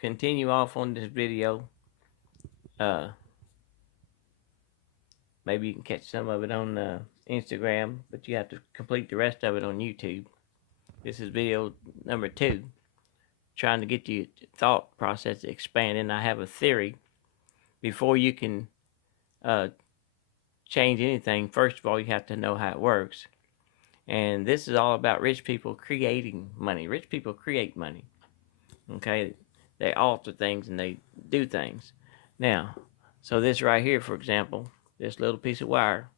continue off on this video. Maybe you can catch some of it on Instagram, but you have to complete the rest of it on YouTube. This is video number 2, trying to get your thought process expanding. I have a theory. Before you can change anything, first of all, you have to know how it works. And this is all about rich people creating money. Rich people create money. Okay? They alter things and they do things. Now, so this right here, for example, this little piece of wire.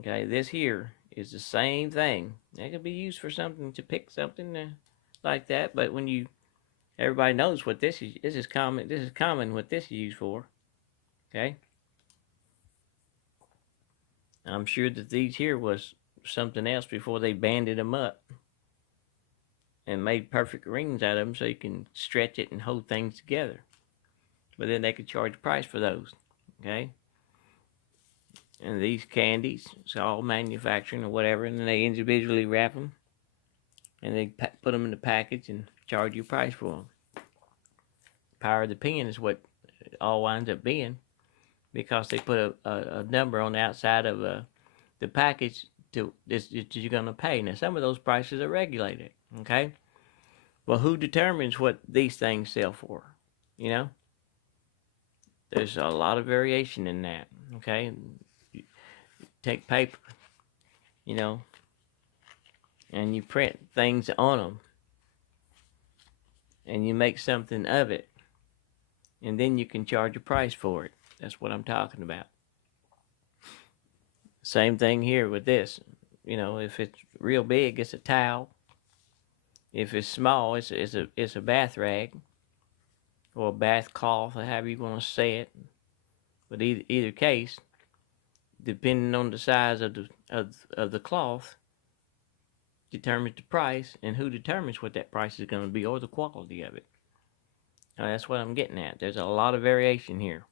Okay, this here is the same thing. It can be used for something, to pick something like that. But when everybody knows what this is. This is common. This is common what this is used for. Okay. I'm sure that these here was something else before they banded them up and made perfect rings out of them, so you can stretch it and hold things together. But then they could charge a price for those. Okay. And these candies, it's all manufacturing or whatever, and then they individually wrap them, and they put them in the package and charge you a price for them. Power of the pen is what it all winds up being, because they put a number on the outside of the package that you're going to pay. Now, some of those prices are regulated, okay? Well, who determines what these things sell for? You know? There's a lot of variation in that, okay? Take paper, you know, and you print things on them, and you make something of it, and then you can charge a price for it. That's what I'm talking about. Same thing here with this. You know, if it's real big, it's a towel. If it's small, it's a bath rag or a bath cloth, or however you want to say it. But either case, depending on the size of the cloth, determines the price, and who determines what that price is going to be, or the quality of it. Now, that's what I'm getting at. There's a lot of variation here.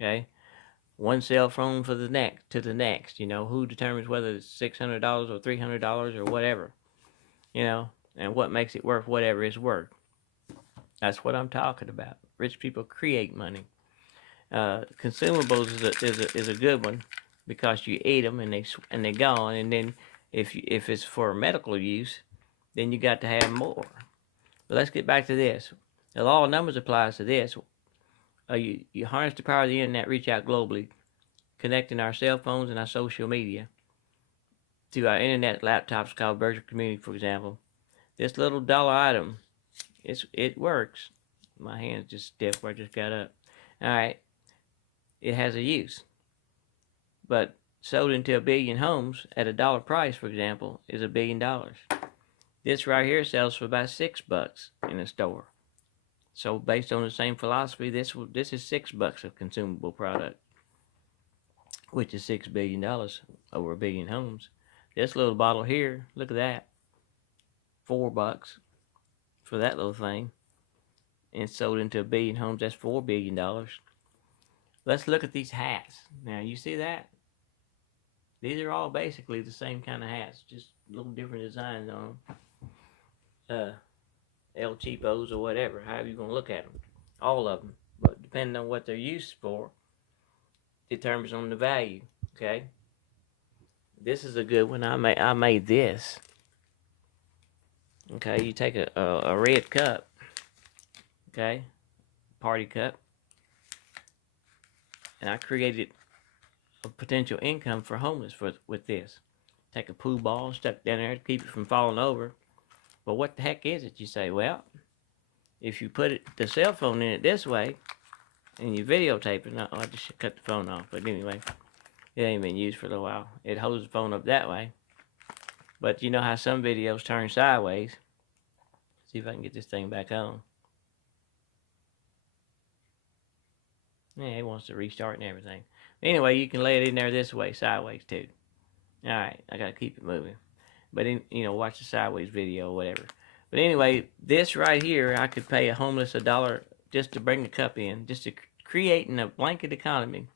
Okay, one cell phone to the next. You know, who determines whether it's $600 or $300 or whatever. You know, and what makes it worth whatever it's worth. That's what I'm talking about. Rich people create money. Consumables is a good one, because you eat them and they're gone. And then if it's for medical use, then you got to have more. But let's get back to this. The law of numbers applies to this. You harness the power of the internet, reach out globally, connecting our cell phones and our social media to our internet laptops called virtual community, for example. This little dollar item, it works. My hand's just stiff where I just got up. All right. It has a use. But sold into 1 billion homes at $1 price, for example, is $1 billion. This right here sells for about $6 in a store. So based on the same philosophy, this is $6 of consumable product, which is $6 billion over 1 billion homes. This little bottle here, look at that, $4 for that little thing, and sold into 1 billion homes. That's $4 billion. Let's look at these hats. Now, you see that? These are all basically the same kind of hats, just little different designs on them. El Cheapos or whatever, however you're going to look at them. All of them. But depending on what they're used for, determines on the value, okay? This is a good one. I made this. Okay, you take a red cup, okay, party cup, and I created a potential income for homeless with this. Take a pool ball, stuck down there to keep it from falling over. But what the heck is it? You say, well, if you put the cell phone in it this way, and you videotape it, I just cut the phone off. But anyway, it ain't been used for a little while. It holds the phone up that way. But you know how some videos turn sideways. See if I can get this thing back on. Yeah, it wants to restart and everything. Anyway, you can lay it in there this way, sideways too. All right, I gotta keep it moving. But watch the sideways video or whatever. But anyway, this right here, I could pay a homeless $1 just to bring the cup in, just to creating a blanket economy,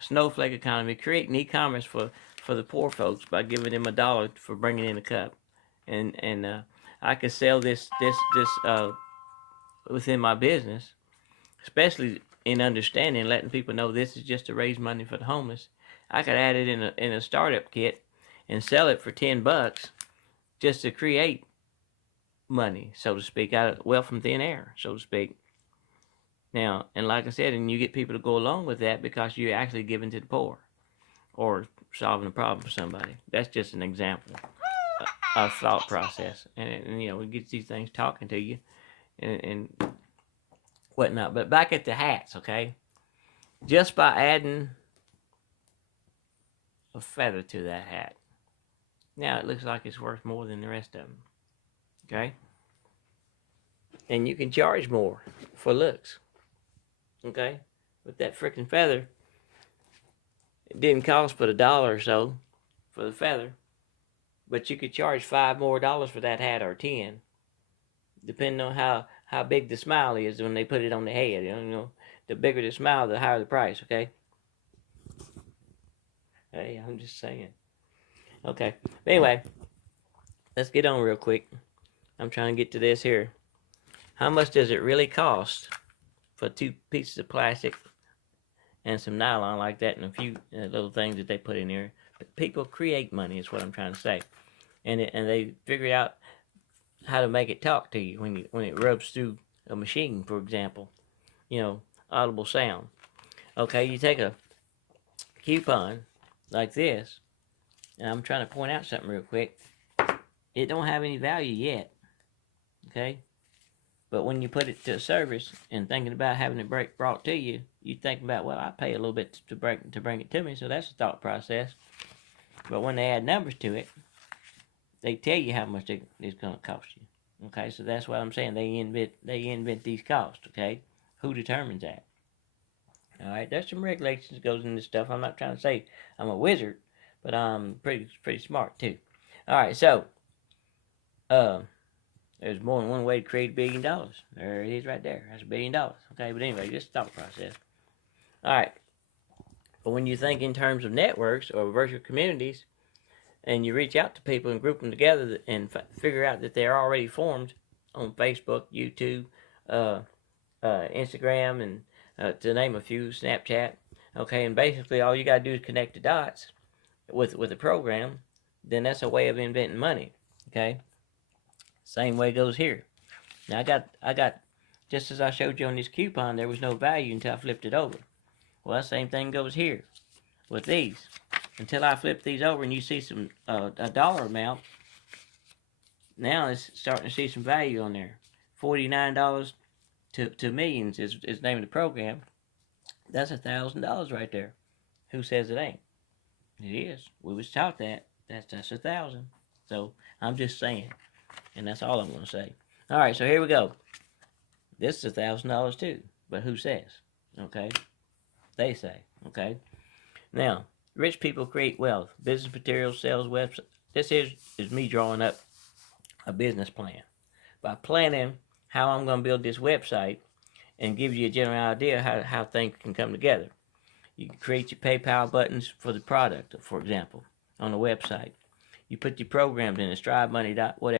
a snowflake economy, creating e-commerce for the poor folks by giving them $1 for bringing in a cup, and I could sell this within my business, especially in understanding, letting people know this is just to raise money for the homeless. I could add it in a startup kit and sell it for $10 just to create money, so to speak, out of wealth from thin air, so to speak. Now, and like I said, and you get people to go along with that because you're actually giving to the poor or solving a problem for somebody. That's just an example of thought process. And you know, we get these things talking to you and whatnot. But back at the hats, okay? Just by adding a feather to that hat, now it looks like it's worth more than the rest of them, okay? And you can charge more for looks, okay? With that freaking feather, it didn't cost but $1 or so for the feather, but you could charge $5 more for that hat, or 10, depending on how big the smile is when they put it on the head. You know, the bigger the smile, the higher the price, okay? Hey, I'm just saying. Okay, but anyway, let's get on real quick. I'm trying to get to this here. How much does it really cost for 2 pieces of plastic and some nylon like that, and a few little things that they put in there? But people create money, is what I'm trying to say, and they figure out how to make it talk to you when it rubs through a machine, for example. You know, audible sound. Okay, you take a coupon like this, and I'm trying to point out something real quick. It don't have any value yet, okay? But when you put it to a service and thinking about having it brought to you, you think about, well, I pay a little bit to bring it to me, so that's a thought process. But when they add numbers to it, they tell you how much it's going to cost you. Okay, so that's what I'm saying. They invent these costs. Okay, who determines that? All right, there's some regulations that goes into this stuff. I'm not trying to say I'm a wizard, but I'm pretty smart too. All right, so there's more than one way to create $1 billion. There it is right there. That's $1 billion. Okay, but anyway, just thought process. All right, but when you think in terms of networks or virtual communities, and you reach out to people and group them together and figure out that they're already formed on Facebook, YouTube, Instagram, and to name a few, Snapchat. Okay, and basically all you got to do is connect the dots with a program. Then that's a way of inventing money. Okay, same way goes here. Now I got just as I showed you on this coupon, there was no value until I flipped it over. Well, that same thing goes here with these. Until I flip these over and you see some a dollar amount, now it's starting to see some value on there. $49 to millions is the name of the program. That's $1,000 right there. Who says it ain't? It is. We was taught that. That's 1,000. So I'm just saying, and that's all I'm going to say. All right, so here we go. This is $1,000 too, but who says? Okay, they say. Okay, now. Rich people create wealth. Business materials, sales, website. This is me drawing up a business plan. By planning how I'm going to build this website and give you a general idea how things can come together. You can create your PayPal buttons for the product, for example, on the website. You put your programs in, Strive Money, whatever.